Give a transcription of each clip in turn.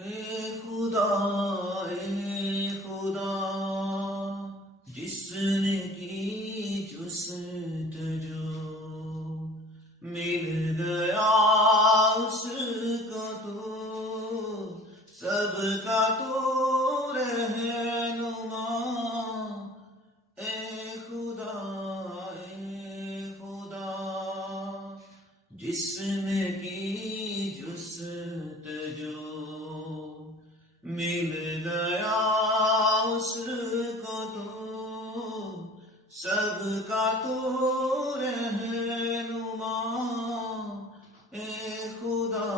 اے خدا اے خدا جس نے کی جستجو مل گیا اس کو تو سب کا تو رہنما اے خدا جس نے کی جستجو مل گیا اس کو تو سب کا تو رہنما اے خدا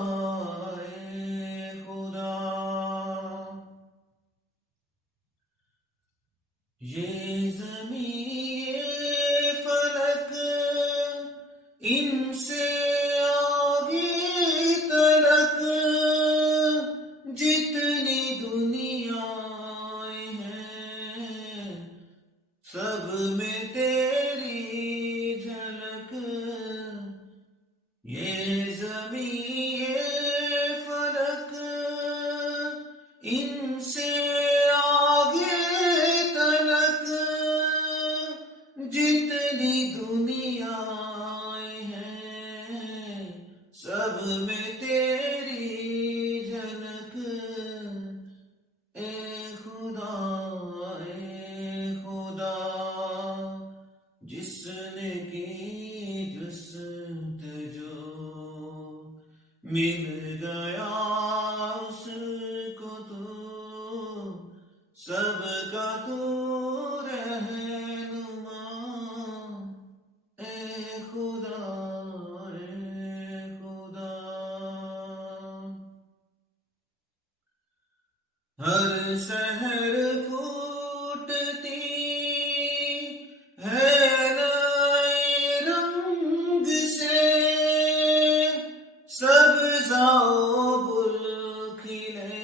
یہ زمین یہ فلک ان سے آگے تلک جتنی دنیا ہیں سب میں تیری جھلک یہ زمین یہ فلک ان سے جتنی دنیا ہیں سب میں تیری جھلک اے خدا جس نے کی جستجو مل گیا اس کو تو سب کا تو ہر سحر پھوٹتی ہے نئے رنگ سے سبزہ و گل کھلے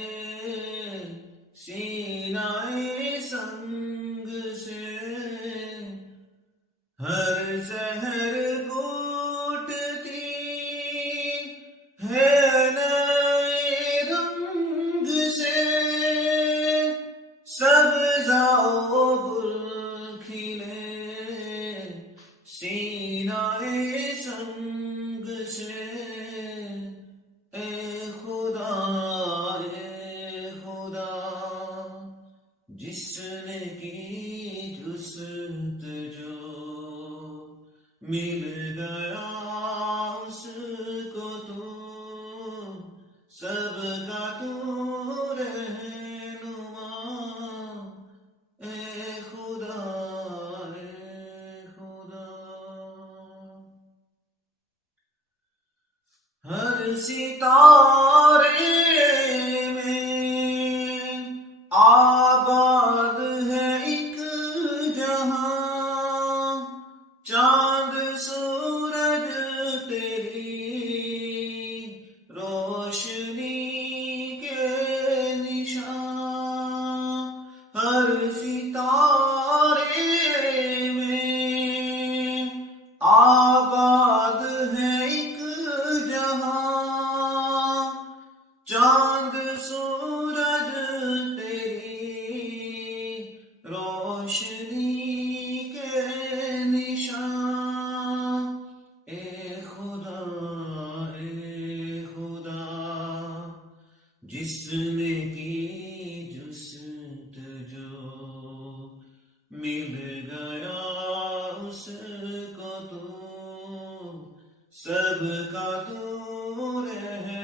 سینہ سنگ سے ہر سحر پھوٹتی ہے سبزہ و گل کھلے سینہ سنگ سے اے خدا جس نے کی جستجو مل گیا اس کو تو سب کا تو ہر ستارے میں آباد ہے ایک جہاں چاند سورج تیری روشنی کے نشان ہر ستارے میں آباد ہے چاند سورج تیری روشنی کے نشان اے خدا جس نے کی جستجو مل گیا اس کو تو سب کا تو رہے